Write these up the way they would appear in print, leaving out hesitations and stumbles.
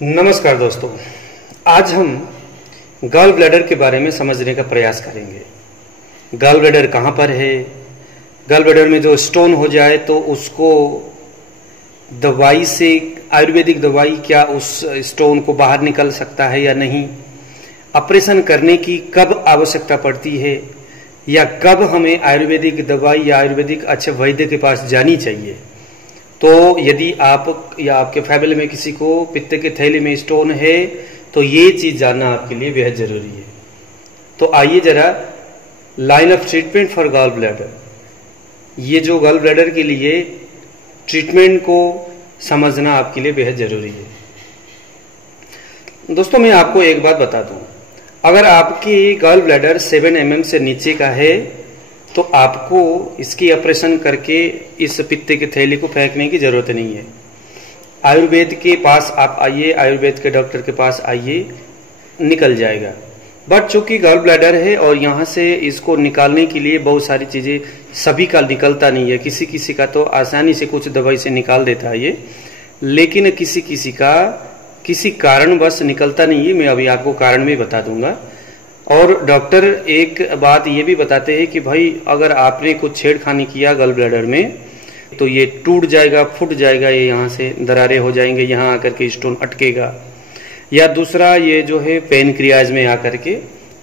नमस्कार दोस्तों, आज हम गॉल ब्लैडर के बारे में समझने का प्रयास करेंगे। गॉल ब्लैडर कहाँ पर है, गॉल ब्लैडर में जो स्टोन हो जाए तो उसको दवाई से, आयुर्वेदिक दवाई क्या उस स्टोन को बाहर निकल सकता है या नहीं, ऑपरेशन करने की कब आवश्यकता पड़ती है या कब हमें आयुर्वेदिक दवाई या आयुर्वेदिक अच्छे वैद्य के पास जानी चाहिए। तो यदि आप या आपके फैमिली में किसी को पित्त के थैली में स्टोन है तो ये चीज जानना आपके लिए बेहद जरूरी है। तो आइए जरा line of treatment for gall bladder, ये जो गॉल ब्लैडर के लिए ट्रीटमेंट को समझना आपके लिए बेहद जरूरी है। दोस्तों, मैं आपको एक बात बता दूं, अगर आपकी गॉल ब्लैडर 7 mm से नीचे का है तो आपको इसकी ऑपरेशन करके इस पित्त की थैली को फेंकने की जरूरत नहीं है। आयुर्वेद के पास आप आइए, आयुर्वेद के डॉक्टर के पास आइए, निकल जाएगा। बट चूंकि गॉल ब्लैडर है और यहाँ से इसको निकालने के लिए बहुत सारी चीजें, सभी का निकलता नहीं है, किसी किसी का तो आसानी से कुछ दवाई से निकाल देता है ये, लेकिन किसी किसी का किसी कारणवश निकलता नहीं है। मैं अभी आपको कारण भी बता दूंगा। और डॉक्टर एक बात ये भी बताते हैं कि भाई अगर आपने कुछ छेड़खानी किया गॉल ब्लैडर में तो ये टूट जाएगा, फूट जाएगा, ये यहाँ से दरारें हो जाएंगे, यहाँ आकर के स्टोन अटकेगा। या दूसरा, ये जो है पैनक्रियाज में आकर के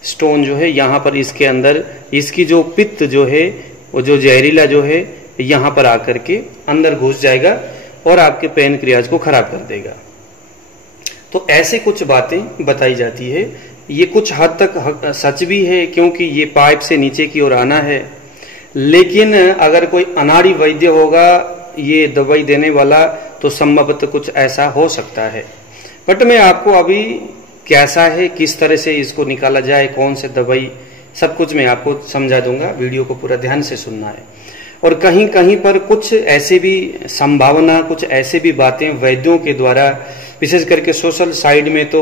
स्टोन जो है यहाँ पर इसके अंदर, इसकी जो पित्त जो है वो जो जहरीला जो है यहाँ पर आकर के अंदर घुस जाएगा और आपके पैनक्रियाज को खराब कर देगा। तो ऐसे कुछ बातें बताई जाती है। ये कुछ हद तक सच भी है क्योंकि ये पाइप से नीचे की ओर आना है, लेकिन अगर कोई अनाड़ी वैद्य होगा ये दवाई देने वाला तो संभवतः कुछ ऐसा हो सकता है। बट मैं आपको अभी कैसा है, किस तरह से इसको निकाला जाए, कौन से दवाई, सब कुछ मैं आपको समझा दूंगा। वीडियो को पूरा ध्यान से सुनना है। और कहीं कहीं पर कुछ ऐसे भी संभावना, कुछ ऐसे भी बातें वैद्यों के द्वारा, विशेष करके सोशल साइड में तो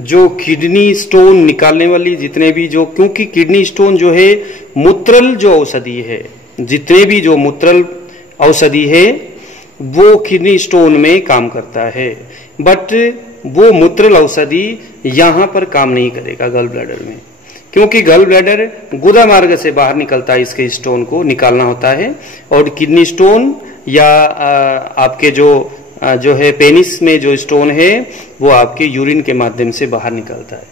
जो किडनी स्टोन निकालने वाली जितने भी जो, क्योंकि किडनी स्टोन जो है मूत्रल जो औषधि है, जितने भी जो मूत्रल औषधि है वो किडनी स्टोन में काम करता है। बट वो मूत्रल औषधि यहाँ पर काम नहीं करेगा गॉल ब्लैडर में, क्योंकि गॉल ब्लैडर गुदा मार्ग से बाहर निकलता है, इसके स्टोन को निकालना होता है। और किडनी स्टोन या आपके जो है पेनिस में जो स्टोन है वो आपके यूरिन के माध्यम से बाहर निकलता है।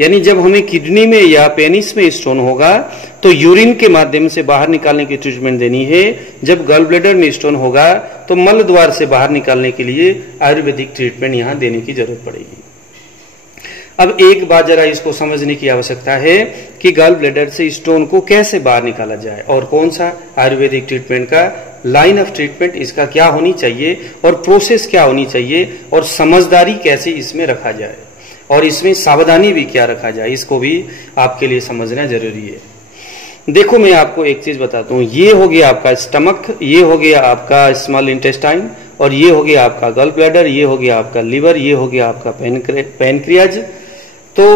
यानी जब हमें किडनी में या पेनिस में स्टोन होगा तो यूरिन के माध्यम से बाहर निकालने की ट्रीटमेंट देनी है। जब गॉल ब्लैडर में स्टोन होगा तो मल द्वार से बाहर निकालने के लिए आयुर्वेदिक ट्रीटमेंट यहाँ देने की जरूरत पड़ेगी। अब एक बात जरा इसको समझने की आवश्यकता है कि गॉल ब्लैडर से स्टोन को कैसे बाहर निकाला जाए और कौन सा आयुर्वेदिक ट्रीटमेंट का लाइन ऑफ ट्रीटमेंट इसका क्या होनी चाहिए और प्रोसेस क्या होनी चाहिए और समझदारी कैसे इसमें रखा जाए और इसमें सावधानी भी क्या रखा जाए, इसको भी आपके लिए समझना जरूरी है। देखो, मैं आपको एक चीज बताता हूँ। ये हो गया आपका स्टमक, ये हो गया आपका स्मॉल इंटेस्टाइन, और ये हो गया आपका गॉल ब्लैडर, ये हो गया आपका लीवर, ये हो गया आपका पैनक्रियाज। तो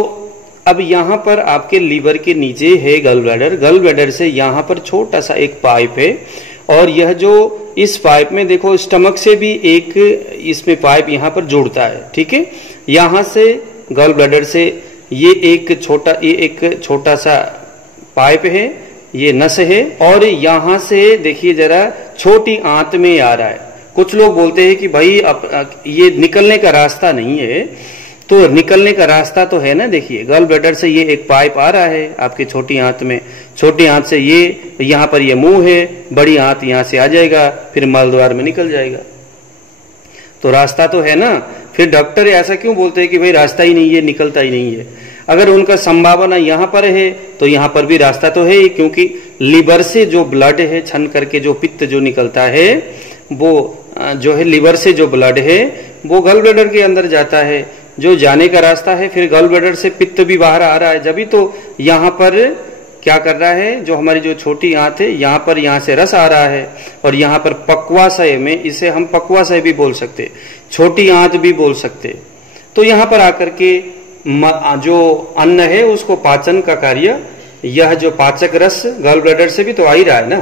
अब यहाँ पर आपके लीवर के नीचे है गॉल ब्लैडर। गॉल ब्लैडर से यहाँ पर छोटा सा एक पाइप है और यह जो इस पाइप में देखो स्टमक से भी एक इसमें पाइप यहाँ पर जुड़ता है, ठीक है। यहाँ से गॉल ब्लैडर से ये एक छोटा सा पाइप है, ये नस है, और यहाँ से देखिए जरा छोटी आंत में आ रहा है। कुछ लोग बोलते हैं कि भाई अब ये निकलने का रास्ता नहीं है, तो निकलने का रास्ता तो है ना। देखिए गॉल ब्लैडर से ये एक पाइप आ रहा है आपकी छोटी आंत में, छोटी आंत से ये यहाँ पर ये मुंह है, बड़ी आंत यहाँ से आ जाएगा, फिर मल द्वार में निकल जाएगा। तो रास्ता तो है ना। फिर डॉक्टर ऐसा क्यों बोलते हैं कि भाई रास्ता ही नहीं है, निकलता ही नहीं है। अगर उनका संभावना यहाँ पर है तो यहाँ पर भी रास्ता तो है ही, क्योंकि लीवर से जो ब्लड है छन करके जो पित्त जो निकलता है वो जो है लीवर से जो ब्लड है वो गॉल ब्लैडर के अंदर जाता है, जो जाने का रास्ता है। फिर गॉल ब्लैडर से पित्त भी बाहर आ रहा है, जब भी तो यहाँ पर क्या कर रहा है, जो हमारी जो छोटी आंत है यहाँ पर, यहाँ से रस आ रहा है और यहाँ पर पक्वाशय में, इसे हम पक्वाशय भी बोल सकते, छोटी आंत भी बोल सकते। तो यहाँ पर आकर के जो अन्न है उसको पाचन का कार्य, यह जो पाचक रस गॉल ब्लैडर से भी तो आ ही रहा है ना।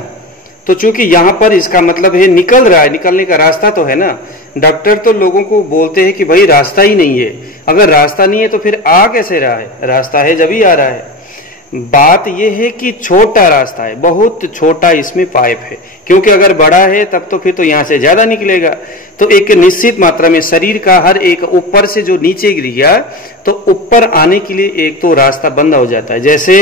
तो चूंकि यहाँ पर इसका मतलब है निकल रहा है, निकलने का रास्ता तो है ना। डॉक्टर तो लोगों को बोलते हैं कि भाई रास्ता ही नहीं है। अगर रास्ता नहीं है तो फिर आ कैसे रहा है? रास्ता है जब ही आ रहा है। बात यह है कि छोटा रास्ता है, बहुत छोटा इसमें पाइप है, क्योंकि अगर बड़ा है तब तो फिर तो यहां से ज्यादा निकलेगा। तो एक निश्चित मात्रा में शरीर का हर एक ऊपर से जो नीचे गिर गया तो ऊपर आने के लिए एक तो रास्ता बंद हो जाता है। जैसे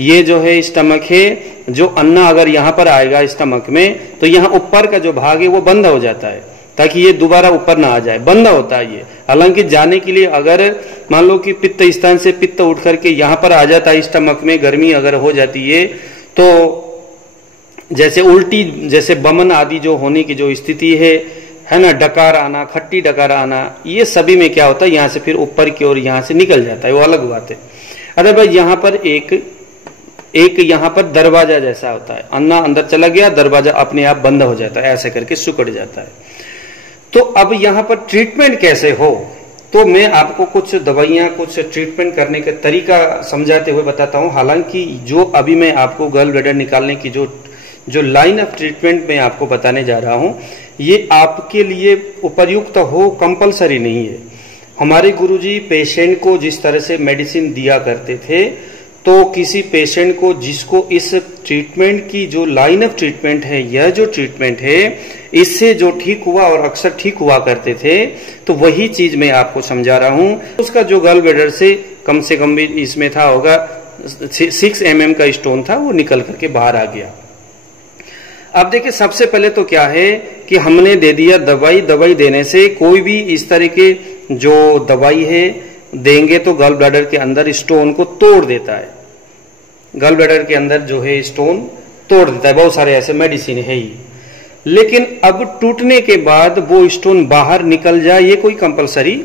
ये जो है स्टमक है, जो अन्न अगर यहां पर आएगा स्टमक में तो यहां ऊपर का जो भाग है वो बंद हो जाता है ताकि ये दोबारा ऊपर ना आ जाए, बंद होता है ये। हालांकि जाने के लिए अगर मान लो कि पित्त स्थान से पित्त उठ करके यहां पर आ जाता है स्टमक में, गर्मी अगर हो जाती है तो जैसे उल्टी, जैसे बमन आदि जो होने की जो स्थिति है ना, डकार आना, खट्टी डकार आना, ये सभी में क्या होता है यहां से फिर ऊपर की ओर यहां से निकल जाता है, वो अलग बात है। अरे भाई यहां पर एक यहां पर दरवाजा जैसा होता है, अन्ना अंदर चला गया, दरवाजा अपने आप बंद हो जाता है, ऐसे करके सिकुड़ जाता है। तो अब यहां पर ट्रीटमेंट कैसे हो, तो मैं आपको कुछ दवाइयां, कुछ ट्रीटमेंट करने का तरीका समझाते हुए बताता हूं। हालांकि जो अभी मैं आपको गॉल ब्लैडर निकालने की जो लाइन ऑफ ट्रीटमेंट मैं आपको बताने जा रहा हूं, ये आपके लिए उपयुक्त हो, कंपलसरी नहीं है। हमारे गुरुजी पेशेंट को जिस तरह से मेडिसिन दिया करते थे, तो किसी पेशेंट को जिसको इस ट्रीटमेंट की जो लाइन ऑफ ट्रीटमेंट है, यह जो ट्रीटमेंट है, इससे जो ठीक हुआ और अक्सर ठीक हुआ करते थे, तो वही चीज मैं आपको समझा रहा हूं। उसका जो गॉल ब्लैडर से कम भी इसमें था होगा 6 mm का स्टोन था, वो निकल करके बाहर आ गया। अब देखिए सबसे पहले तो क्या है कि हमने दे दिया दवाई। दवाई देने से कोई भी इस तरह के जो दवाई है देंगे तो गॉल ब्लैडर के अंदर स्टोन को तोड़ देता है। गॉल ब्लैडर के अंदर जो है स्टोन तोड़ देता है, बहुत सारे ऐसे मेडिसिन है ही। लेकिन अब टूटने के बाद वो स्टोन बाहर निकल जाए ये कोई कंपलसरी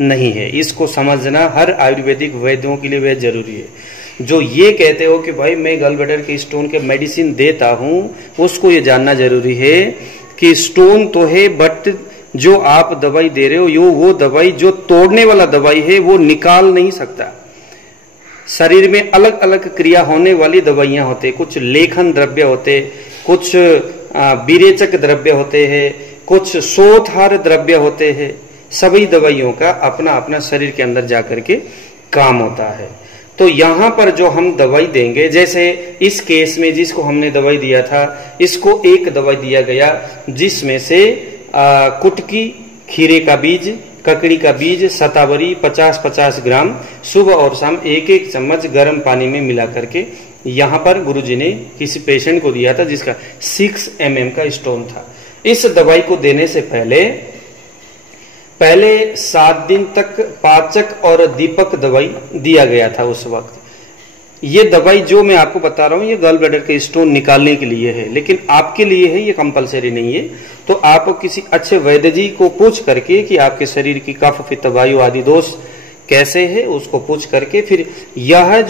नहीं है। इसको समझना हर आयुर्वेदिक वैद्यों के लिए वह जरूरी है। जो ये कहते हो कि भाई मैं गॉल ब्लैडर के स्टोन के मेडिसिन देता हूं, उसको ये जानना जरूरी है कि स्टोन तो है, बट जो आप दवाई दे रहे हो वो दवाई जो तोड़ने वाला दवाई है वो निकाल नहीं सकता। शरीर में अलग अलग क्रिया होने वाली दवाइयां होते, कुछ लेखन द्रव्य होते, कुछ विरेचक द्रव्य होते हैं, कुछ शोथहार द्रव्य होते हैं। सभी दवाइयों का अपना अपना शरीर के अंदर जाकर के काम होता है। तो यहां पर जो हम दवाई देंगे, जैसे इस केस में जिसको हमने दवाई दिया था, इसको एक दवाई दिया गया जिसमें से कुटकी, खीरे का बीज, ककड़ी का बीज, शतावरी 50-50 ग्राम सुबह और शाम 1-1 चम्मच गर्म पानी में मिला करके यहां पर गुरुजी ने किसी पेशेंट को दिया था जिसका 6 mm का स्टोन था। इस दवाई को देने से पहले 7 दिन तक पाचक और दीपक दवाई दिया गया था उस वक्त। ये दवाई जो मैं आपको बता रहा हूं ये गॉल ब्लैडर के स्टोन निकालने के लिए है, लेकिन आपके लिए है, ये कंपलसरी नहीं है। तो आप किसी अच्छे वैद्य जी को पूछ करके कि आपके शरीर की कफ, पित्त, वायु आदि दोष कैसे है उसको पूछ करके फिर यह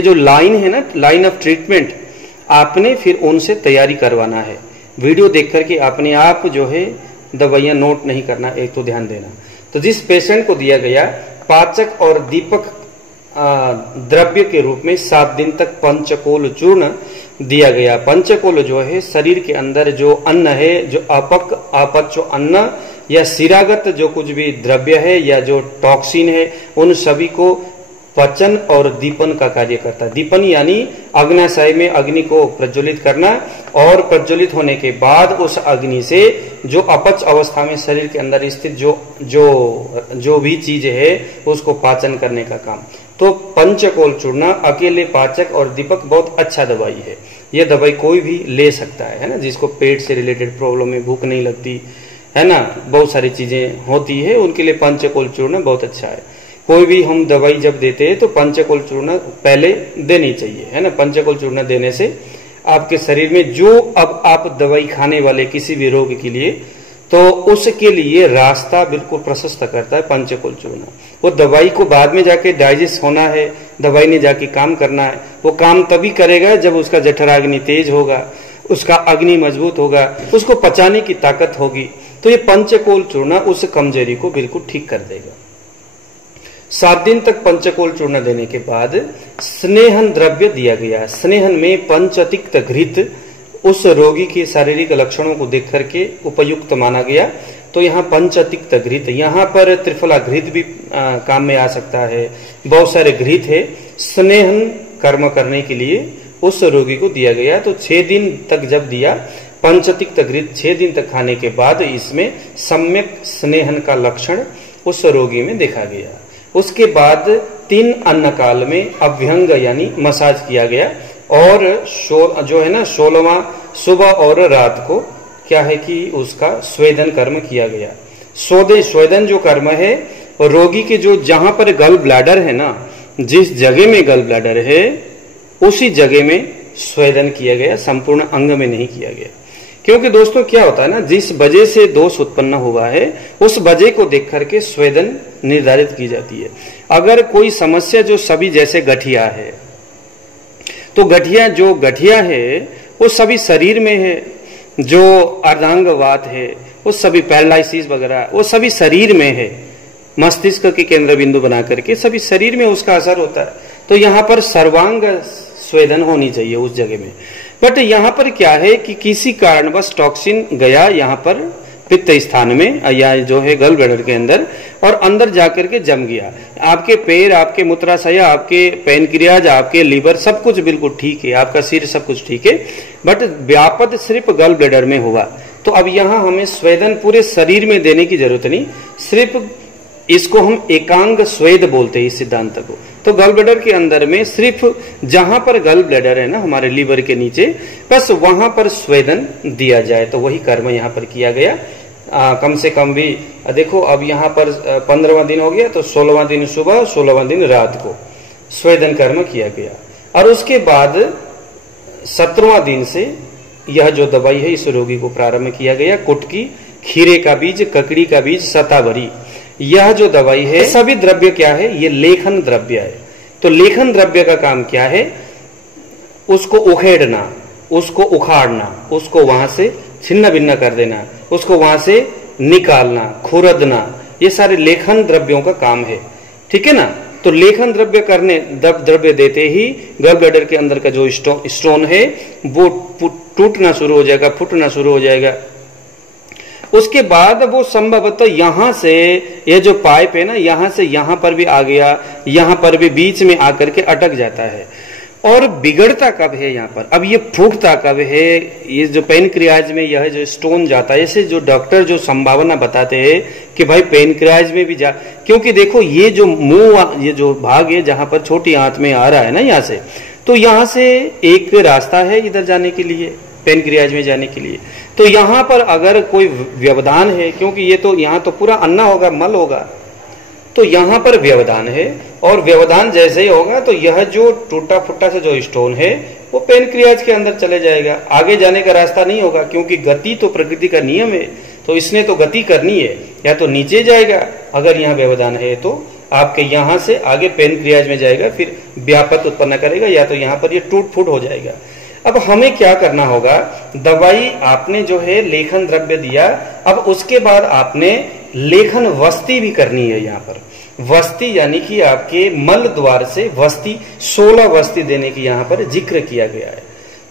जो लाइन है ना, लाइन ऑफ ट्रीटमेंट, आपने फिर उनसे तैयारी करवाना है। वीडियो देख करके अपने आप जो है दवाइयां नोट नहीं करना, एक तो ध्यान देना। तो जिस पेशेंट को दिया गया पाचक और दीपक द्रव्य के रूप में 7 दिन तक पंचकोल चूर्ण दिया गया। पंचकोल जो है शरीर के अंदर जो अन्न है, जो अपच अन्न या शिरागत जो कुछ भी द्रव्य है या जो टॉक्सिन है, उन सभी को पचन और दीपन का कार्य करता है। दीपन यानी अग्नाशय में अग्नि को प्रज्वलित करना, और प्रज्वलित होने के बाद उस अग्नि से जो अपच अवस्था में शरीर के अंदर स्थित जो भी चीज है उसको पाचन करने का काम। तो पंचकोल चूर्ण, अकेले पाचक और दीपक बहुत अच्छा दवाई है। यह दवाई कोई भी ले सकता है ना, जिसको पेट से रिलेटेड प्रॉब्लम है, भूख नहीं लगती है ना, बहुत सारी चीजें होती है, उनके लिए पंचकोल चूर्ण बहुत अच्छा है। कोई भी हम दवाई जब देते हैं तो पंचकोल चूर्ण पहले देनी चाहिए, है ना। पंचकोल चूर्ण देने से आपके शरीर में जो अब आप दवाई खाने वाले किसी भी रोग के लिए, तो उसके लिए रास्ता बिल्कुल प्रशस्त करता है पंचकोल चूर्ण। वो दवाई को बाद में जाके डाइजेस्ट होना है, दवाई ने जाके काम करना है। वो काम तभी करेगा जब उसका जठराग्नि तेज होगा, उसका अग्नि मजबूत होगा, उसको पचाने की ताकत होगी। तो ये पंचकोल चूर्ण उस कमजोरी को बिल्कुल ठीक कर देगा। 7 दिन तक पंचकोल चूर्ण देने के बाद स्नेहन द्रव्य दिया गया। स्नेहन में पंचतिक्त घृत उस रोगी के शारीरिक लक्षणों को देख करके उपयुक्त माना गया। तो यहाँ पंचतिक्त घृत, यहाँ पर त्रिफला घृत भी काम में आ सकता है, बहुत सारे घृत है, स्नेहन कर्म करने के लिए उस रोगी को दिया गया। तो 6 दिन तक जब दिया, पंचतिक्त घृत 6 दिन तक खाने के बाद इसमें सम्यक स्नेहन का लक्षण उस रोगी में देखा गया। उसके बाद 3 अन्न काल में अभ्यंग यानी मसाज किया गया, और जो है ना 16वां सुबह और रात को क्या है कि उसका स्वेदन कर्म किया गया। स्वेदन जो कर्म है, रोगी के जो जहां पर गल ब्लैडर है ना, जिस जगह में गल ब्लैडर है उसी जगह में स्वेदन किया गया, संपूर्ण अंग में नहीं किया गया। क्योंकि दोस्तों क्या होता है ना, जिस वजह से दोष उत्पन्न हुआ है उस वजह को देख करके स्वेदन निर्धारित की जाती है। अगर कोई समस्या जो सभी जैसे गठिया है, तो गठिया है वो सभी शरीर में है, जो अर्धांगवात है वो सभी पैरालिसिस वगैरह वो सभी शरीर में है, मस्तिष्क के केंद्र बिंदु बना करके सभी शरीर में उसका असर होता है। तो यहाँ पर सर्वांग स्वेदन होनी चाहिए उस जगह में। बट यहाँ पर क्या है कि किसी कारणवश टॉक्सिन गया यहाँ पर पित्त स्थान में या जो है गल ब्लैडर के अंदर, और अंदर जाकर के जम गया। आपके पैर, आपके मूत्राशय, आपके पैनक्रियाज, आपके लीवर सब कुछ बिल्कुल ठीक है, आपका सिर सब कुछ ठीक है, बट व्यापक सिर्फ गल ब्लैडर में हुआ। तो अब यहाँ हमें स्वेदन पूरे शरीर में देने की जरूरत नहीं, सिर्फ इसको हम एकांग स्वेद बोलते हैं इस सिद्धांत को। तो गल ब्लैडर के अंदर में सिर्फ जहां पर गल ब्लैडर है ना हमारे लीवर के नीचे, बस वहां पर स्वेदन दिया जाए। तो वही कर्म यहाँ पर किया गया। कम से कम भी देखो, अब यहाँ पर 15वां दिन हो गया, तो 16वां दिन सुबह 16वां दिन रात को स्वेदन कर्म किया गया। और उसके बाद 17वां दिन से यह जो दवाई है इस रोगी को प्रारंभ किया गया। कुटकी, खीरे का बीज, ककड़ी का बीज, शतावरी, यह जो दवाई है सभी द्रव्य क्या है, ये लेखन द्रव्य है। तो लेखन द्रव्य का काम क्या है, उसको उखेड़ना, उसको उखाड़ना, उसको वहां से छिन्न भिन्न कर देना, उसको वहां से निकालना, खुरदना, ये सारे लेखन द्रव्यों का काम है। ठीक है ना। तो लेखन द्रव्य करने द्रव्य देते ही गल ब्लैडर के अंदर का जो स्टोन है वो टूटना शुरू हो जाएगा, फूटना शुरू हो जाएगा। उसके बाद वो संभवतः यहां से ये जो पाइप है ना, यहां से यहां पर भी आ गया, यहां पर भी बीच में आकर के अटक जाता है। और बिगड़ता कब है यहाँ पर, अब ये फूटता कब है, ये जो पैनक्रियाज में यह जो स्टोन जाता है, ऐसे जो डॉक्टर जो संभावना बताते हैं कि भाई पैनक्रियाज में भी जा, क्योंकि देखो ये जो मुंह, ये जो भाग है जहां पर छोटी आंत में आ रहा है ना यहाँ से, तो यहाँ से एक रास्ता है इधर जाने के लिए, पैनक्रियाज में जाने के लिए। तो यहाँ पर अगर कोई व्यवधान है, क्योंकि ये तो यहाँ तो पूरा अन्ना होगा, मल होगा, तो यहाँ पर व्यवधान है, और व्यवधान जैसे ही होगा तो यह जो टूटा फुटा से जो स्टोन है वो पैनक्रियाज के अंदर चले जाएगा, आगे जाने का रास्ता नहीं होगा। क्योंकि गति तो प्रकृति का नियम है, तो इसने तो गति करनी है, या तो नीचे जाएगा अगर यहाँ व्यवधान है, तो आपके यहाँ से आगे पैनक्रियाज में जाएगा, फिर व्यापक उत्पन्न करेगा, या तो यहाँ पर ये टूट फूट हो जाएगा। अब हमें क्या करना होगा, दवाई आपने जो है लेखन द्रव्य दिया, अब उसके बाद आपने लेखन वस्ती भी करनी है। यहाँ पर वस्ती यानी कि आपके मल द्वार से वस्ती, 16 वस्ती देने की यहाँ पर जिक्र किया गया है।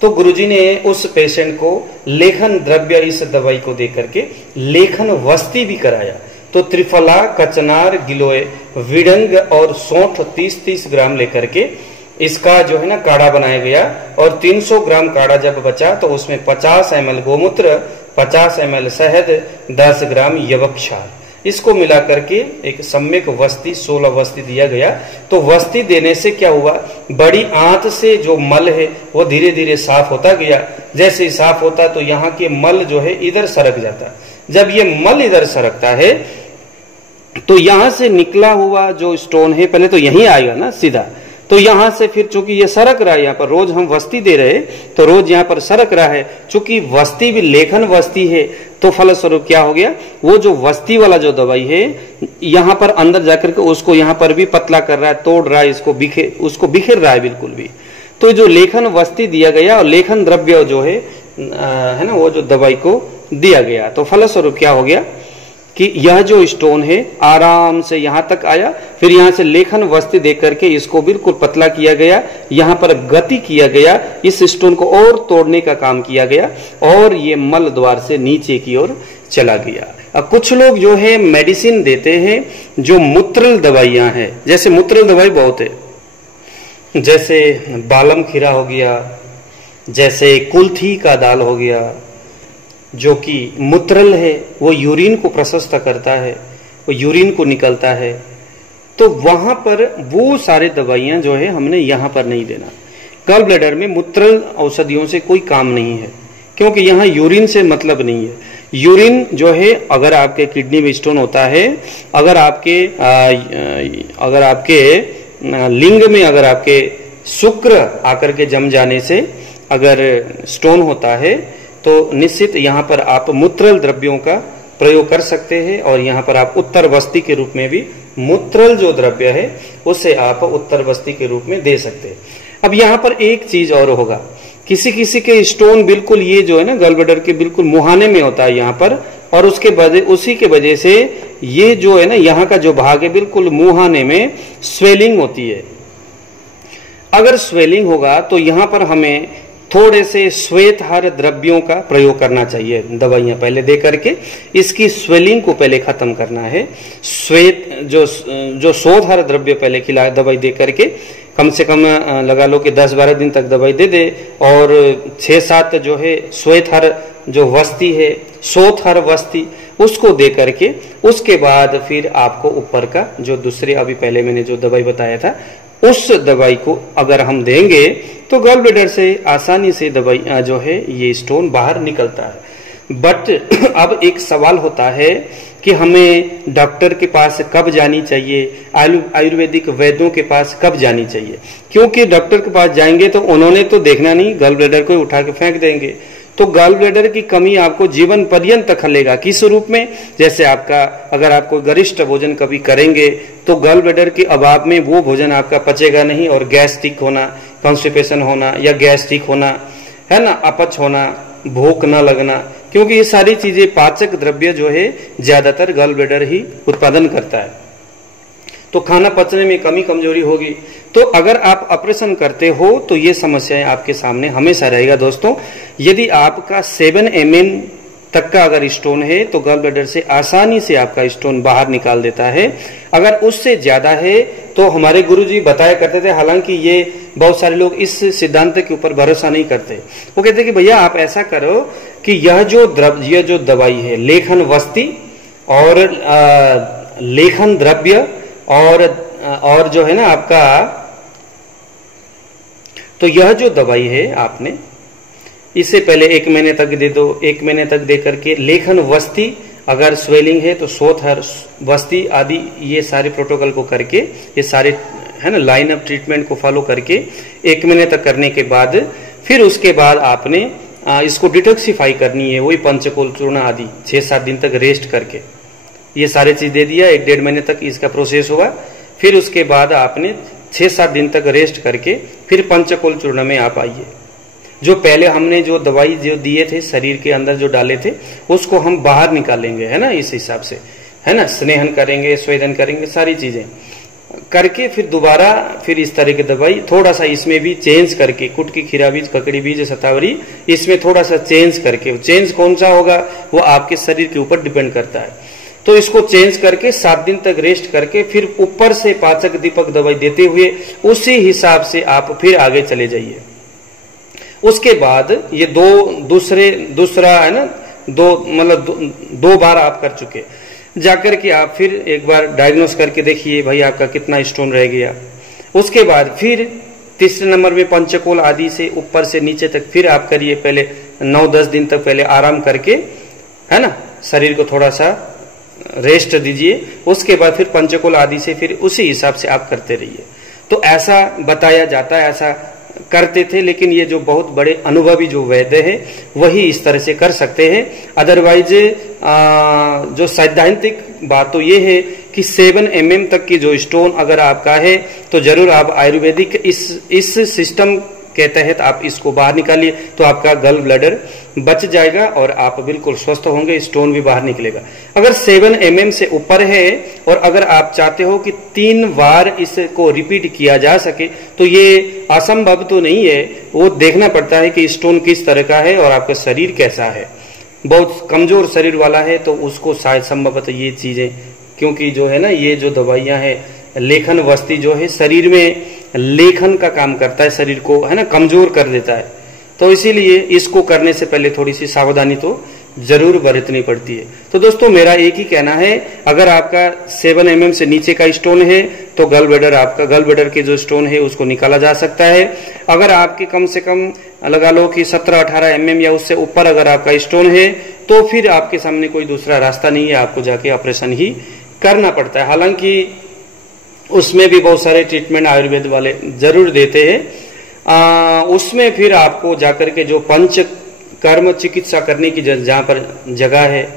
तो गुरुजी ने उस पेशेंट को लेखन द्रव्य इस दवाई को दे करके लेखन वस्ती भी कराया। तो त्रिफला, कचनार, गिलोय, विडंग और सौंठ 30-30 ग्राम लेकर के इसका जो है ना काढ़ा बनाया गया। और 300 ग्राम काढ़ा जब बचा तो उसमें 50 ml गोमूत्र, 50 ml शहद, 10 ग्राम यवक्षार, इसको मिला करके एक सम्यक वस्ती 16 वस्ती दिया गया। तो वस्ती देने से क्या हुआ, बड़ी आंत से जो मल है वो धीरे धीरे साफ होता गया। जैसे ही साफ होता तो यहाँ के मल जो है इधर सरक जाता। जब ये मल इधर सरकता है तो यहां से निकला हुआ जो स्टोन है पहले तो यहीं आएगा ना सीधा, तो यहां से फिर चूंकि ये सरक रहा है, यहाँ पर रोज हम वस्ती दे रहे तो रोज यहाँ पर सरक रहा है, चूंकि वस्ती भी लेखन वस्ती है, तो फलस्वरूप क्या हो गया, वो जो वस्ती वाला जो दवाई है यहाँ पर अंदर जाकर के उसको यहाँ पर भी पतला कर रहा है, तोड़ रहा है, उसको बिखेर रहा है बिल्कुल भी। तो जो लेखन वस्ती दिया गया और लेखन द्रव्य जो है ना, वो जो दवाई को दिया गया, तो फलस्वरूप क्या हो गया कि यह जो स्टोन है आराम से यहां तक आया, फिर यहां से लेखन वस्ती दे करके इसको बिल्कुल पतला किया गया, यहां पर गति किया गया, इस स्टोन को और तोड़ने का काम किया गया और ये मल द्वार से नीचे की ओर चला गया। अब कुछ लोग जो है मेडिसिन देते हैं जो मूत्रल दवाइयां हैं, जैसे मूत्रल दवाई बहुत है, जैसे बालम खीरा हो गया, जैसे कुल्थी का दाल हो गया, जो कि मूत्रल है, वो यूरिन को प्रशस्त करता है, वो यूरिन को निकलता है। तो वहां पर वो सारे दवाइयां जो है हमने यहां पर नहीं देना। गॉल ब्लैडर में मूत्रल औषधियों से कोई काम नहीं है, क्योंकि यहाँ यूरिन से मतलब नहीं है। यूरिन जो है, अगर आपके किडनी में स्टोन होता है, अगर आपके लिंग में अगर आपके शुक्र आकर के जम जाने से अगर स्टोन होता है तो निश्चित यहाँ पर आप मूत्रल द्रव्यों का प्रयोग कर सकते हैं और यहाँ पर आप उत्तर वस्ती के रूप में भी मूत्रल जो द्रव्य है उसे आप उत्तर वस्ती के रूप में दे सकते हैं। अब यहाँ पर एक चीज और होगा, किसी किसी के स्टोन बिल्कुल ये जो है ना गॉल ब्लैडर के बिल्कुल मुहाने में होता है यहाँ पर, और उसी के वजह से ये जो है ना यहाँ का जो भाग है बिल्कुल मुहाने में स्वेलिंग होती है। अगर स्वेलिंग होगा तो यहाँ पर हमें थोड़े से श्वेतहार द्रव्यों का प्रयोग करना चाहिए, दवाइयां पहले दे करके इसकी स्वेलिंग को पहले खत्म करना है। श्वेत जो शोधहार द्रव्य पहले खिला दवाई दे करके कम से कम लगा लो कि 10-12 दिन तक दवाई दे दे, और 6-7 जो है श्वेतहार जो वस्ती है, शोधहार वस्ती, उसको दे करके उसके बाद फिर आपको ऊपर का जो दूसरे अभी पहले मैंने जो दवाई बताया था उस दवाई को अगर हम देंगे तो गॉल ब्लैडर से आसानी से दवाई जो है ये स्टोन बाहर निकलता है। बट अब एक सवाल होता है कि हमें डॉक्टर के पास कब जानी चाहिए, आयुर्वेदिक वैद्यों के पास कब जानी चाहिए, क्योंकि डॉक्टर के पास जाएंगे तो उन्होंने तो देखना नहीं, गॉल ब्लैडर को उठा के फेंक देंगे। तो गॉल ब्लैडर की कमी आपको जीवन पर्यंत खलेगा। किस रूप में? जैसे आपका अगर आपको गरिष्ठ भोजन कभी करेंगे तो गॉल ब्लैडर के अभाव में वो भोजन आपका पचेगा नहीं और गैस्ट्रिक होना, कॉन्स्टिपेशन होना या गैस्ट्रिक होना है ना, अपच होना, भूख न लगना, क्योंकि ये सारी चीजें पाचक द्रव्य जो है ज्यादातर गॉल ब्लैडर ही उत्पादन करता है। तो खाना पचने में कमी कमजोरी होगी। तो अगर आप ऑपरेशन करते हो तो ये समस्याएं आपके सामने हमेशा रहेगा। दोस्तों, यदि आपका 7 mm तक का अगर स्टोन है तो गॉल ब्लैडर से आसानी से आपका स्टोन बाहर निकाल देता है। अगर उससे ज्यादा है तो हमारे गुरुजी बताया करते थे, हालांकि ये बहुत सारे लोग इस सिद्धांत के ऊपर भरोसा नहीं करते। वो कहते कि भैया आप ऐसा करो कि यह जो दवाई है लेखन वस्ती और लेखन द्रव्य और जो है ना आपका, तो यह जो दवाई है आपने इससे पहले 1 महीने तक दे दो। 1 महीने तक दे करके लेखन वस्ती, अगर स्वेलिंग है तो शोधहार वस्ती आदि, ये सारे प्रोटोकॉल को करके, ये सारे है ना लाइन ऑफ ट्रीटमेंट को फॉलो करके 1 महीने तक करने के बाद फिर उसके बाद आपने इसको डिटॉक्सिफाई करनी है, वही पंचकोल चूर्ण आदि 6-7 दिन तक रेस्ट करके ये सारे चीज दे दिया। 1-1.5 महीने तक इसका प्रोसेस होगा। फिर उसके बाद आपने 6-7 दिन तक रेस्ट करके फिर पंचकोल चूर्ण में आप आइए। जो पहले हमने जो दवाई जो दिए थे शरीर के अंदर जो डाले थे उसको हम बाहर निकालेंगे, है ना, इस हिसाब से, है ना, स्नेहन करेंगे, स्वेदन करेंगे, सारी चीजें करके फिर दोबारा फिर इस तरह की दवाई थोड़ा सा इसमें भी चेंज करके, कुटकी, खीरा बीज, ककड़ी बीज, शतावरी, इसमें थोड़ा सा चेंज करके, चेंज कौन सा होगा वो आपके शरीर के ऊपर डिपेंड करता है। तो इसको चेंज करके 7 दिन तक रेस्ट करके फिर ऊपर से पाचक दीपक दवाई देते हुए उसी हिसाब से आप फिर आगे चले जाइए। उसके बाद ये दूसरा है ना, दो बार आप कर चुके, जाकर के आप फिर एक बार डायग्नोस करके देखिए भाई आपका कितना स्टोन रह गया। उसके बाद फिर तीसरे नंबर में पंचकोल आदि से ऊपर से नीचे तक फिर आप करिए। पहले 9-10 दिन तक पहले आराम करके, है ना, शरीर को थोड़ा सा रेस्ट दीजिए। उसके बाद फिर पंचकोल आदि से फिर उसी हिसाब से आप करते रहिए। तो ऐसा बताया जाता है, ऐसा करते थे, लेकिन ये जो बहुत बड़े अनुभवी जो वैद्य है वही इस तरह से कर सकते हैं। अदरवाइज जो सैद्धांतिक बात तो ये है कि 7 mm तक की जो स्टोन अगर आपका है तो जरूर आप आयुर्वेदिक इस सिस्टम के तहत आप इसको बाहर निकालिए, तो आपका गॉल ब्लैडर बच जाएगा और आप बिल्कुल स्वस्थ होंगे, स्टोन भी बाहर निकलेगा। अगर 7 mm से ऊपर है और अगर आप चाहते हो कि 3 बार इसको रिपीट किया जा सके तो ये असंभव तो नहीं है, वो देखना पड़ता है कि स्टोन किस तरह का है और आपका शरीर कैसा है। बहुत कमजोर शरीर वाला है तो उसको शायद संभवतः ये चीजें, क्योंकि जो है ना ये जो दवाइयां है लेखन वस्ती जो है शरीर में लेखन का काम करता है, शरीर को है ना कमजोर कर देता है, तो इसीलिए इसको करने से पहले थोड़ी सी सावधानी तो जरूर बरतनी पड़ती है। तो दोस्तों मेरा एक ही कहना है, अगर आपका 7 mm से नीचे का स्टोन है तो गल ब्लैडर के जो स्टोन है उसको निकाला जा सकता है। अगर आपके कम से कम लगा लो कि 17-18 mm या उससे ऊपर अगर आपका स्टोन है तो फिर आपके सामने कोई दूसरा रास्ता नहीं है, आपको जाके ऑपरेशन ही करना पड़ता है। हालांकि उसमें भी बहुत सारे ट्रीटमेंट आयुर्वेद वाले जरूर देते हैं। उसमें फिर आपको जाकर के जो पंच कर्म चिकित्सा करने की जहां पर जगह है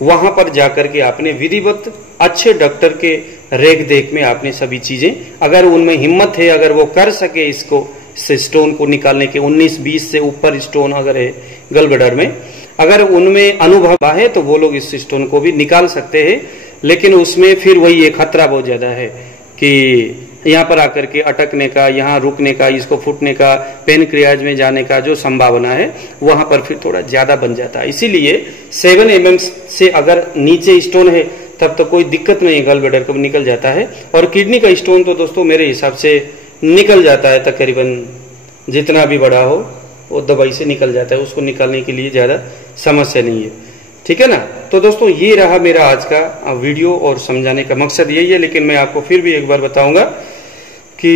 वहां पर जाकर के आपने विधिवत अच्छे डॉक्टर के रेख देख में आपने सभी चीजें, अगर उनमें हिम्मत है, अगर वो कर सके इसको स्टोन को निकालने के 19-20 से ऊपर स्टोन अगर है गल ब्लैडर में, अगर उनमें अनुभव है तो वो लोग इस स्टोन को भी निकाल सकते हैं। लेकिन उसमें फिर वही एक खतरा बहुत ज्यादा है कि यहाँ पर आकर के अटकने का, यहाँ रुकने का, इसको फूटने का, पेनक्रियाज में जाने का जो संभावना है वहां पर फिर थोड़ा ज्यादा बन जाता है। इसीलिए 7 mm से अगर नीचे स्टोन है तब तो कोई दिक्कत नहीं, गल ब्लैडर को निकल जाता है। और किडनी का स्टोन तो दोस्तों मेरे हिसाब से निकल जाता है, तकरीबन जितना भी बड़ा हो वो दवाई से निकल जाता है, उसको निकालने के लिए ज्यादा समस्या नहीं है। ठीक है ना। तो दोस्तों ये रहा मेरा आज का वीडियो और समझाने का मकसद यही है। लेकिन मैं आपको फिर भी एक बार बताऊंगा कि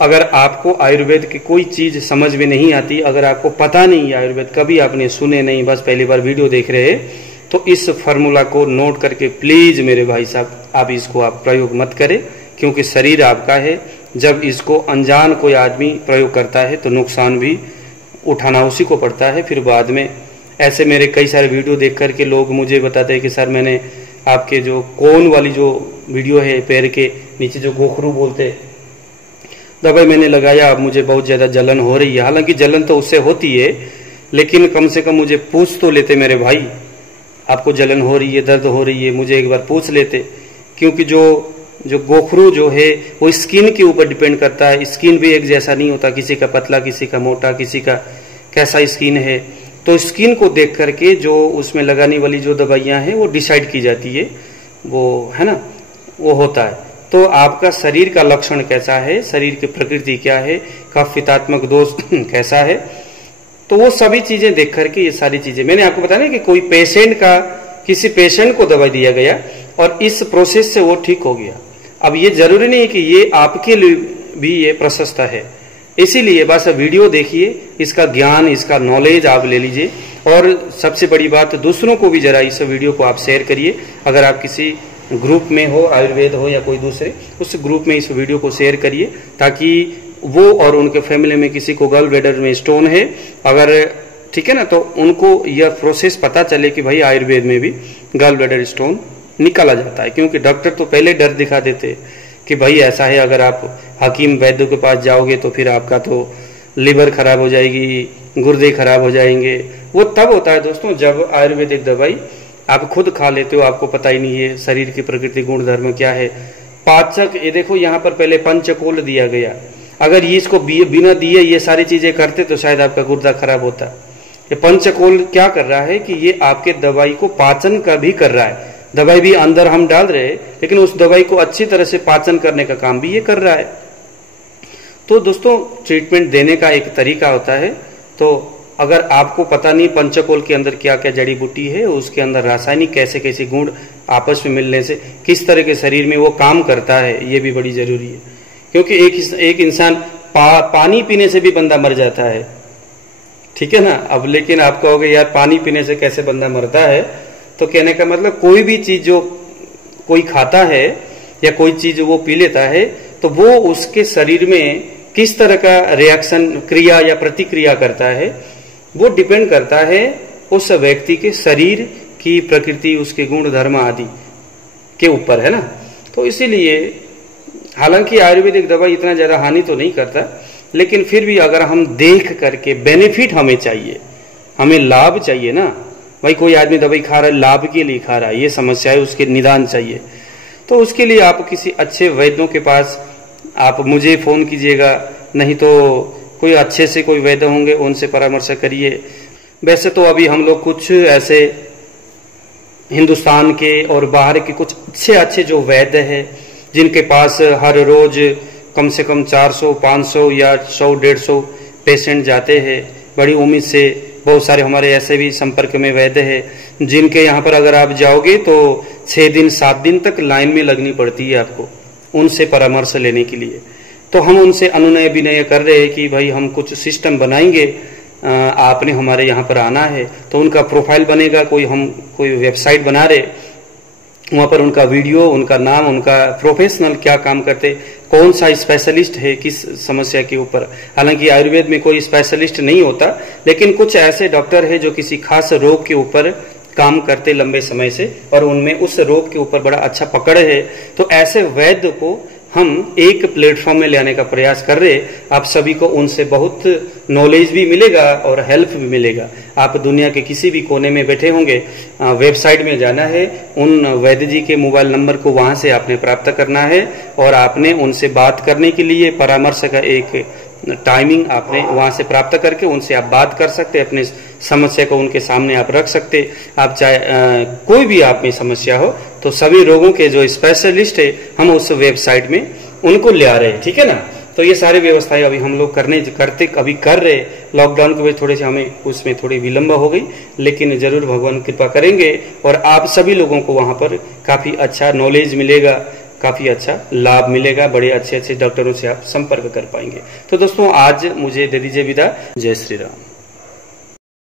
अगर आपको आयुर्वेद की कोई चीज समझ में नहीं आती, अगर आपको पता नहीं है आयुर्वेद, कभी आपने सुने नहीं, बस पहली बार वीडियो देख रहे हैं, तो इस फार्मूला को नोट करके प्लीज मेरे भाई साहब आप इसको आप प्रयोग मत करें, क्योंकि शरीर आपका है। जब इसको अनजान कोई आदमी प्रयोग करता है तो नुकसान भी उठाना उसी को पड़ता है। फिर बाद में ऐसे मेरे कई सारे वीडियो देख करके लोग मुझे बताते हैं कि सर मैंने आपके जो कोन वाली जो वीडियो है, पैर के नीचे जो गोखरू बोलते, दवाई मैंने लगाया, अब मुझे बहुत ज्यादा जलन हो रही है। हालांकि जलन तो उससे होती है, लेकिन कम से कम मुझे पूछ तो लेते मेरे भाई, आपको जलन हो रही है, दर्द हो रही है, मुझे एक बार पूछ लेते। क्योंकि जो गोखरू जो है वो स्किन के ऊपर डिपेंड करता है। स्किन भी एक जैसा नहीं होता, किसी का पतला, किसी का मोटा, किसी का कैसा स्किन है। तो स्किन को देख करके जो उसमें लगाने वाली जो दवाइयां हैं वो डिसाइड की जाती है, वो है ना, वो होता है। तो आपका शरीर का लक्षण कैसा है, शरीर की प्रकृति क्या है, कफ पित्तात्मक दोष कैसा है, तो वो सभी चीजें देख करके ये सारी चीजें मैंने आपको बताया ना कि कोई पेशेंट का, किसी पेशेंट को दवाई दिया गया और इस प्रोसेस से वो ठीक हो गया। अब ये जरूरी नहीं कि ये आपके लिए भी ये प्रशस्त है, इसीलिए बस वीडियो देखिए, इसका ज्ञान, इसका नॉलेज आप ले लीजिए। और सबसे बड़ी बात, दूसरों को भी जरा इस वीडियो को आप शेयर करिए। अगर आप किसी ग्रुप में हो, आयुर्वेद हो या कोई दूसरे, उस ग्रुप में इस वीडियो को शेयर करिए, ताकि वो और उनके फैमिली में किसी को गल ब्लैडर में स्टोन है अगर, ठीक है ना, तो उनको यह प्रोसेस पता चले कि भाई आयुर्वेद में भी गल ब्लैडर स्टोन निकाला जाता है। क्योंकि डॉक्टर तो पहले डर दिखा देते कि भाई ऐसा है, अगर आप हकीम वैद्य के पास जाओगे तो फिर आपका तो लिवर खराब हो जाएगी, गुर्दे खराब हो जाएंगे। वो तब होता है दोस्तों जब आयुर्वेदिक दवाई आप खुद खा लेते हो, आपको पता ही नहीं है शरीर की प्रकृति गुण धर्म क्या है। पाचक, ये देखो यहाँ पर पहले पंचकोल दिया गया, अगर ये इसको बिना दिए ये सारी चीजें करते तो शायद आपका गुर्दा खराब होता। ये पंचकोल क्या कर रहा है कि ये आपके दवाई को पाचन का भी कर रहा है। दवाई भी अंदर हम डाल रहे हैं, लेकिन उस दवाई को अच्छी तरह से पाचन करने का काम भी ये कर रहा है। तो दोस्तों ट्रीटमेंट देने का एक तरीका होता है। तो अगर आपको पता नहीं पंचकोल के अंदर क्या क्या जड़ी बूटी है, उसके अंदर रासायनिक कैसे कैसे गुण आपस में मिलने से किस तरह के शरीर में वो काम करता है, ये भी बड़ी जरूरी है। क्योंकि एक इंसान पानी पीने से भी बंदा मर जाता है, ठीक है ना। अब लेकिन आप कहोगे यार पानी पीने से कैसे बंदा मरता है, तो कहने का मतलब कोई भी चीज जो कोई खाता है या कोई चीज वो पी लेता है तो वो उसके शरीर में किस तरह का रिएक्शन, क्रिया या प्रतिक्रिया करता है, वो डिपेंड करता है उस व्यक्ति के शरीर की प्रकृति, उसके गुण धर्म आदि के ऊपर, है ना। तो इसीलिए हालांकि आयुर्वेदिक दवाई इतना ज्यादा हानि तो नहीं करता, लेकिन फिर भी अगर हम देख करके बेनिफिट हमें चाहिए, हमें लाभ चाहिए ना भाई। कोई आदमी दवाई खा रहा है लाभ के लिए खा रहा है, ये समस्या है, उसके निदान चाहिए। तो उसके लिए आप किसी अच्छे वैद्यों के पास आप मुझे फोन कीजिएगा, नहीं तो कोई अच्छे से कोई वैद्य होंगे उनसे परामर्श करिए। वैसे तो अभी हम लोग कुछ ऐसे हिंदुस्तान के और बाहर के कुछ अच्छे अच्छे जो वैद्य हैं जिनके पास हर रोज कम से कम 400, 500 या 100, 150 पेशेंट जाते हैं बड़ी उम्मीद से। बहुत सारे हमारे ऐसे भी संपर्क में वैद्य हैं जिनके यहाँ पर अगर आप जाओगे तो 6 दिन 7 दिन तक लाइन में लगनी पड़ती है आपको उनसे परामर्श लेने के लिए। तो हम उनसे अनुनय विनय कर रहे हैं कि भाई हम कुछ सिस्टम बनाएंगे, आपने हमारे यहाँ पर आना है। तो उनका प्रोफाइल बनेगा, कोई वेबसाइट बना रहे, वहां पर उनका वीडियो, उनका नाम, उनका प्रोफेशनल क्या काम करते, कौन सा स्पेशलिस्ट है किस समस्या के ऊपर। हालांकि आयुर्वेद में कोई स्पेशलिस्ट नहीं होता, लेकिन कुछ ऐसे डॉक्टर है जो किसी खास रोग के ऊपर काम करते लंबे समय से और उनमें उस रोग के ऊपर बड़ा अच्छा पकड़ है। तो ऐसे वैद्य को हम एक प्लेटफॉर्म में ले आने का प्रयास कर रहे। आप सभी को उनसे बहुत नॉलेज भी मिलेगा और हेल्प भी मिलेगा। आप दुनिया के किसी भी कोने में बैठे होंगे, वेबसाइट में जाना है, उन वैद्य जी के मोबाइल नंबर को वहां से आपने प्राप्त करना है और आपने उनसे बात करने के लिए परामर्श का एक टाइमिंग आपने वहां से प्राप्त करके उनसे आप बात कर सकते, अपने समस्या को उनके सामने आप रख सकते। आप चाहे कोई भी आप में समस्या हो तो सभी रोगों के जो स्पेशलिस्ट है हम उस वेबसाइट में उनको ले आ रहे हैं, ठीक है ना। तो ये सारी व्यवस्थाएं अभी हम लोग अभी कर रहे। लॉकडाउन की वजह थोड़े से हमें उसमें थोड़ी विलंब हो गई, लेकिन जरूर भगवान कृपा करेंगे और आप सभी लोगों को वहां पर काफी अच्छा नॉलेज मिलेगा, काफी अच्छा लाभ मिलेगा, बड़े अच्छे अच्छे डॉक्टरों से आप संपर्क कर पाएंगे। तो दोस्तों आज मुझे दे दीजिए विदा। जय श्री राम।